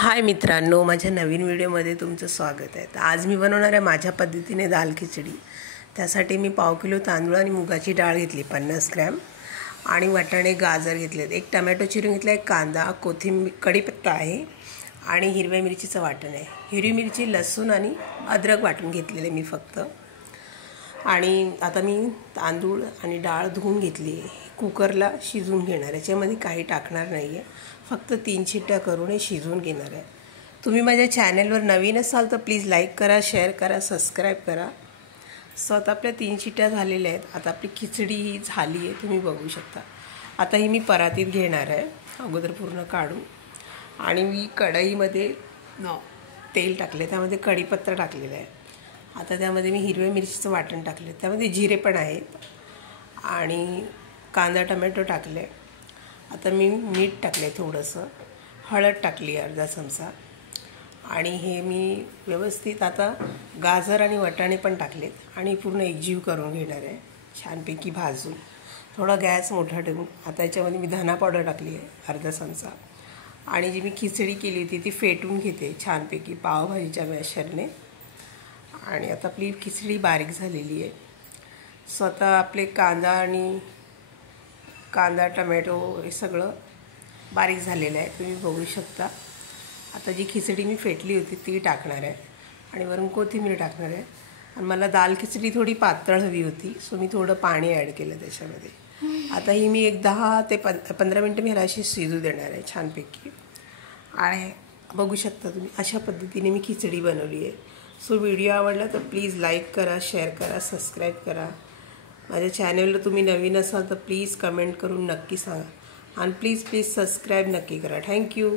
हाय मित्रांनो, माझ्या नवीन व्हिडिओमध्ये तुमचं स्वागत आहे। तर आज मी बनवणार आहे माझ्या पद्धतीने दाल खिचडी। त्यासाठी मी पाव किलो तांदूळ आणि मुगाची डाळ घेतली 50 ग्रॅम आणि वाटाणे गाजर घेतलेत, एक टोमॅटो चिरून घेतला, एक कांदा, कोथिंबीर, कढीपत्ता आहे आणि हिरव्या मिरचीचं वाटण आहे। हिरवी मिरची, लसूण आणि अद्रक वाटून घेतलेले मी फक्त। आणि आता मी तांदूळ आणि डाळ धुवून घेतली आहे, कुकरला शिजवून घेणार आहे। याच्यामध्ये काही टाकणार नाही आहे, फक्त 3 शिट्ट्या करून हे शिजवून घेणार आहे। तुम्ही माझ्या चॅनलवर नवीन असाल तर प्लीज लाईक करा, शेअर करा, सबस्क्राईब करा। आता आपल्या 3 शिट्ट्या झालेल्या आहेत। आता आपली खिचडी ही झाली आहे, तुम्ही बघू शकता। आता ही मी परातीत घेणार आहे, अगोदर पूर्ण काढून। आणि मी कढईमध्ये तेल टाकले, त्यामध्ये कढीपत्ता टाकलेला आहे। आता त्यामध्ये मी हिरव्या मिरचीचं वाटण टाकले, त्यामध्ये जिरे पण आहेत आणि कांदा टोमॅटो टाकले। आता मी मीठ टाकले, थोडंसं हळद टाकली, अर्धा चमचा। आणि हे मी व्यवस्थित आता गाजर आणि वाटाणे पण टाकलेत आणि पूर्ण एकजीव करून घेणार आहे, छानपैकी भाजून। थोडा गॅस मोठा ठेवून आता याच्यामध्ये मी धना पावडर टाकली आहे, अर्धा चमचा। आणि जी मी खिचडी केली होती ती फेटून घेते छानपैकी पावभाजीच्या मॅशरने। आणि आता आपली खिचडी बारीक झालेली आहे। स्वतः आपले कांदा टोमॅटो हे सगळं बारीक झालेलं आहे, तुम्ही बघू शकता। आता जी खिचडी मी फेटली होती ती टाकणार आहे आणि वरून कोथिंबीर टाकणार आहे। आणि मला दाल खिचडी थोडी पातळ हवी होती, सो मी थोडं पाणी ॲड केलं त्याच्यामध्ये। आता ही मी एक 10 ते 15 मिनटं मी अशी शिजू देणार आहे छानपैकी। आणि बघू शकता तुम्ही, अशा पद्धतीने मी खिचडी बनवली आहे। सो व्हिडिओ आवडला तर प्लीज लाईक करा, शेअर करा, सबस्क्राईब करा। माझ्या चॅनलला तुम्ही नवीन असाल तर प्लीज कमेंट करून नक्की सांगा आणि प्लीज सबस्क्राईब नक्की करा। थँक्यू।